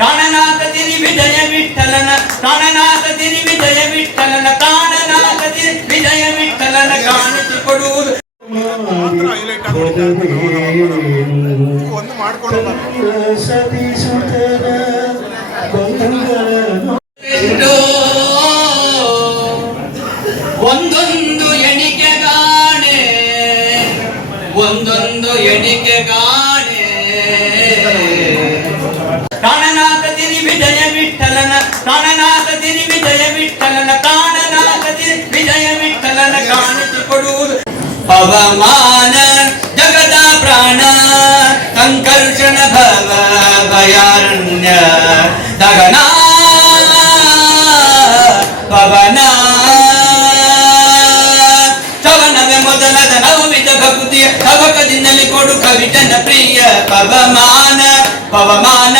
காணநாதத்தின் விஜய விட்டலன காணநாதத்தின் விஜய விட்டலன காணநாதத்தின் விஜய விட்டலன காணத்து கொடுவது ஒந்தொந்து எணிக்க காணே ஒந்தொந்து எணிக்க ಕಾಣನಾಥ ದಿನಿ ವಿಜಯ ವಿಠಲನ ಕಾಣನಾಥ ದಿನಿ ವಿಜಯ ವಿಠಲನ ಕಾಣನಾಥ ದಿನ ವಿಜಯ ವಿಠಲನ ಕಾಣತ ಕೊಡು ಜಗದ ಪ್ರಾಣ ಸಂಕರ್ಷಣ್ಯ ಜಗನಾ ಪವನಾವೇ ಮೊದಲದ ನವವಿಧ ಭಕ್ತಿಯ ಪವ ಕೊಡು ಕವಿತನ ಪ್ರಿಯ ಪವಮಾನ ಪವಮಾನ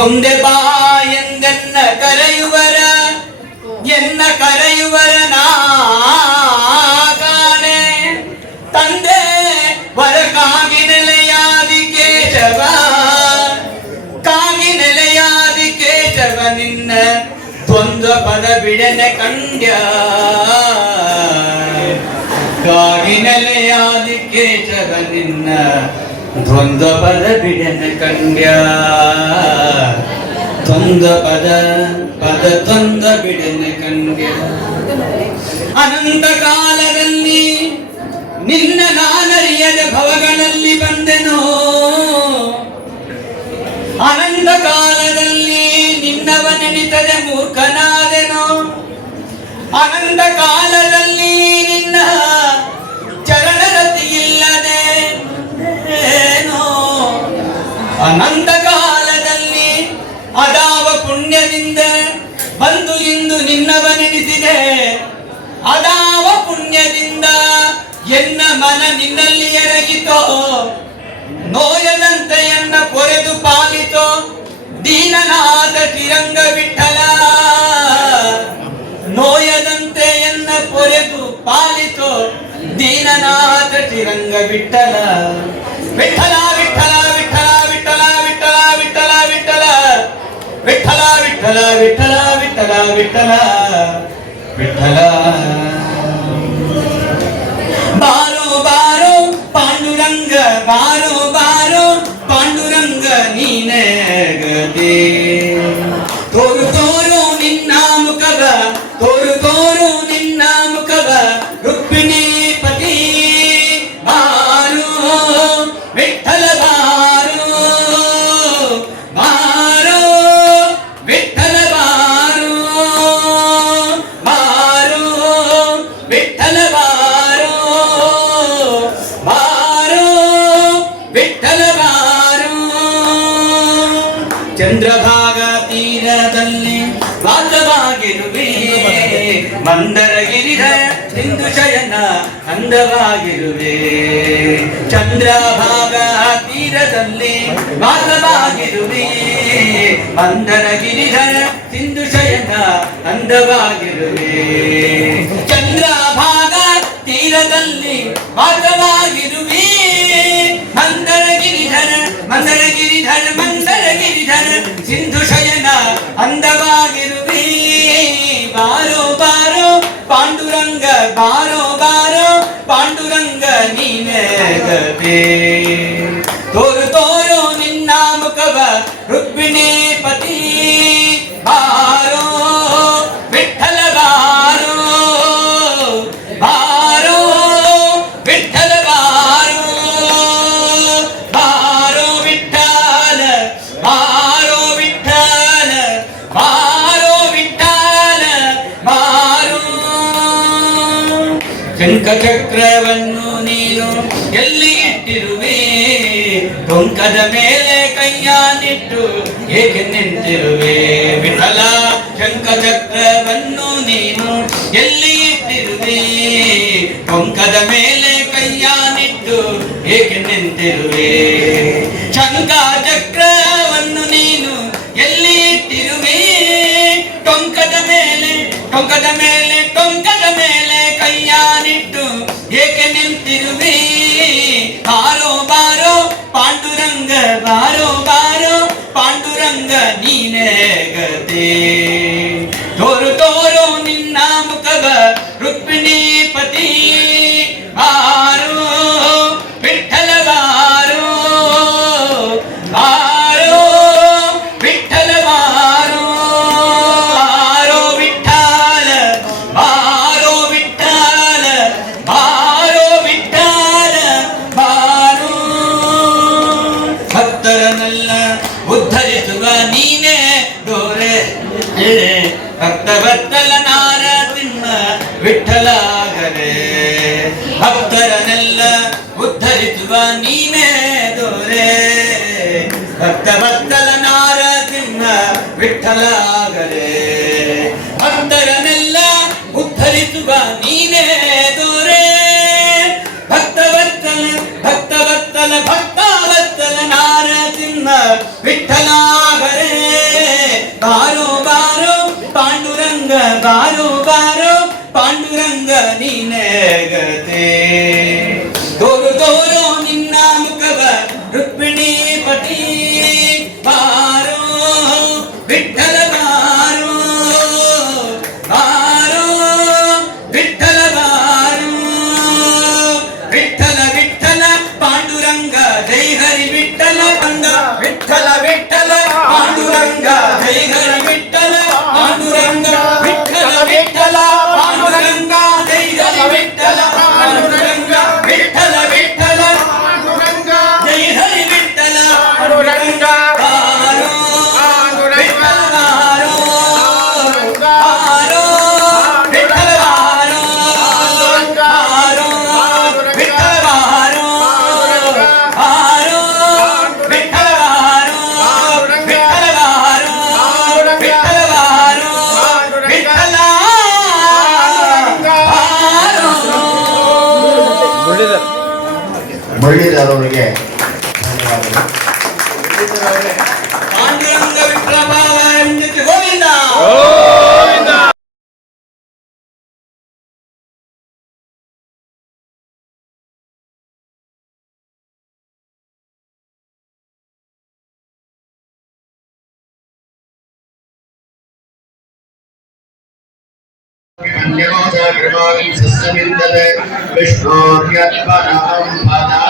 என்ன கரையுவர என்ன கரையுவர நானே தந்தே வர காகி நிலையாதி கேஜவன் காகி நிலையாதி கேஜவன் நின்ன தொந்த பத விடன கண்டியா காகி நிலையாதி கேஜவன் நின்ன ದ್ವಂದ ಪದ ಬಿಡನ ಕಂಡ್ಯಾಂದ ಪದ ಪದ ತೊಂದ ಬಿಡನ ಕಂಡ್ಯ ಅನಂತ ಕಾಲದಲ್ಲಿ ನಿನ್ನ ನಾನರಿಯದ ಭವಗಳಲ್ಲಿ ಬಂದೆನೋ ಅನಂತ ಕಾಲದಲ್ಲಿ ನಿನ್ನವ ನೆನಿತದೆ ಮೂರ್ಖನಾದನೋ ಅನಂತ ಕಾಲದಲ್ಲಿ ಕಾಲದಲ್ಲಿ ಅದಾವ ಪುಣ್ಯದಿಂದ ಬಂದು ಇಂದು ನಿನ್ನವನಿಡಿಸಿದೆ ಅದಾವ ಪುಣ್ಯದಿಂದ ಎನ್ನ ಮನ ನಿನ್ನಲ್ಲಿ ಎರಗಿತೋ ನೋಯದಂತೆ ಎನ್ನ ಪೊರೆದು ಪಾಲಿತೋ ದೀನನಾದ ತಿರಂಗ ಬಿಟ್ಟಲ ನೋಯದಂತೆ ಎನ್ನ ಪೊರೆದು ಪಾಲಿಸೋ ದೀನನಾಥ ಚಿರಂಗ ಬಿಟ್ಟಲ ವಿಠಲ ಬಿಟ್ಟಲ விட்டலா விட்டலா விட்டலா விட்டலா விட்டலா விட்டலா பாரோ பாரோ பாண்டுரங்க பாரோ பாரோ பாண்டுரங்க நீ நேகதே ಭಾಗ ತೀರದಲ್ಲಿ ಬಾಲವಾಗಿರುವ ಮಂದರ ಗಿರಿಧರ ಸಿಂಧು ಶಯನ ಚಂದ್ರ ಚಂದ್ರಭಾಗ ತೀರದಲ್ಲಿ ಬಾಲವಾಗಿರುವ ಮಂದರಗಿರಿದ ಸಿಂಧು ಶಯನ ಚಂದ್ರ ಚಂದ್ರಭಾಗ ತೀರದಲ್ಲಿ ಬಾಲವಾಗಿರುವ ಮಂದರಗಿರಿಧರ ಗಿರಿಧರ പാണ്ഡുരംഗ ബാരോ ബാരോ പാണ്ഡുരംഗ നീനേ തോരു തോരോ നിന്നാമുക്കവ രുക്മിണേ ಕದ ಮೇಲೆ ಕೈಯಾನಿಟ್ಟು ಏಕೆ ನಿಂತಿರುವೆ ವಿಫಲ ಶಂಕಚಕ್ರವನ್ನು ನೀನು ಎಲ್ಲಿ ಇಟ್ಟಿರುವೆ ಪೊಂಕದ ಮೇಲೆ ಕೈಯಾನಿಟ್ಟು ಏಕೆ ನಿಂತಿರುವೆ ಶಂಕಾಚಕ್ರ Amém. E... 따라 멀리 다루게 Yamata Grimal, Sister Mindale, Vishnu, Yatpanam, Padam.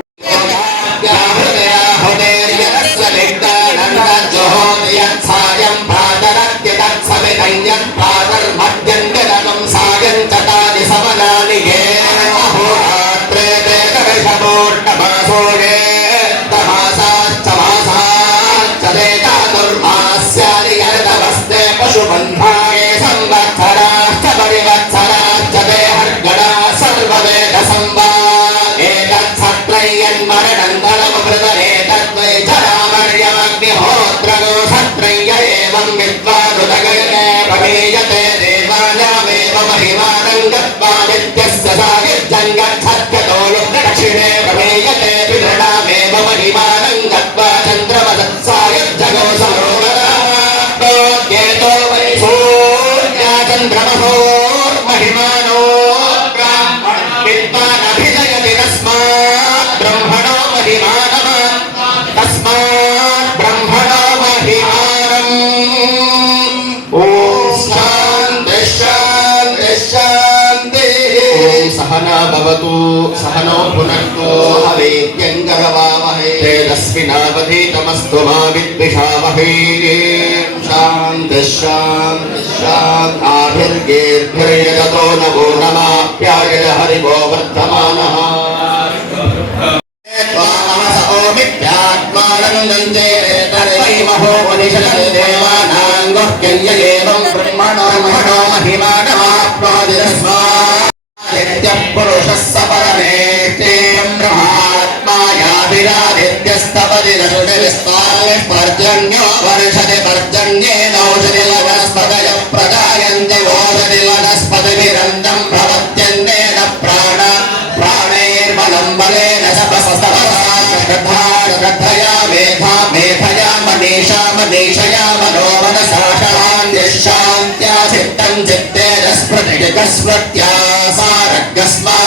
अज्वर्ट्या सारग्गस्मा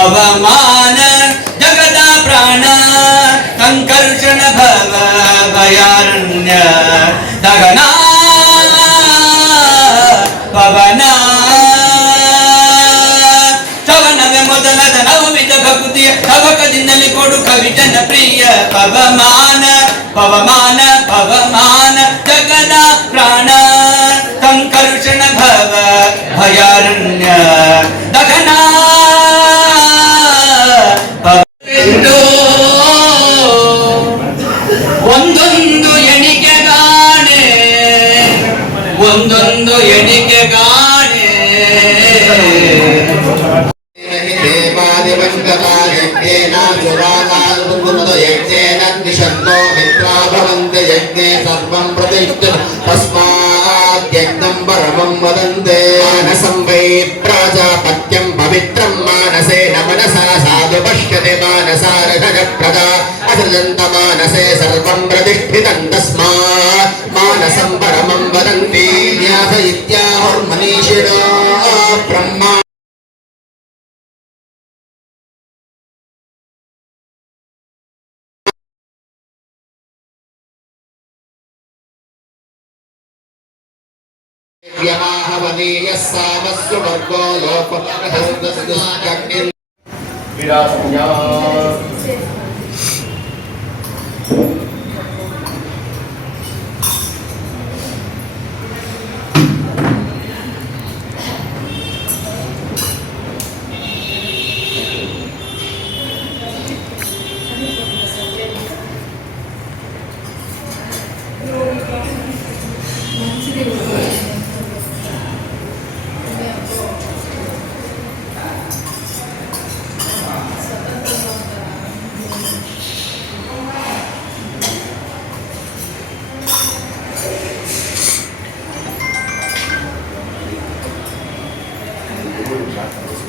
ಪವಮಾನಗದ ಪ್ರಾಣ ಭವ ಕಂಕರುಷಣ್ಯ ಜಗನಾ ಸವನವೆ ಮೊದಲದ ನವಮಿತ ಭಕ್ತಿಯ ತವಕದಿಂದಲೇ ಕೊಡು ಕವಿ ತನ್ನ ಪ್ರಿಯ ಪವಮಾನ ಪವಮಾನ ಪವಮಾನ సర్వం ప్రతిష్టం పరమం వదందే మనసం వై ప్రజాపత్యం పవిత్రం మానసేన మనసా సాధు పశ్యతి మానసారజ ప్రజా అసృజంత మానసే సర్వం ప్రతిష్ఠితం తస్మాత్ మానసం పరమం వదంతి వ్యాస ఇత్యాహుర్మనీషిణా याह वनेयः सामस्सु भगव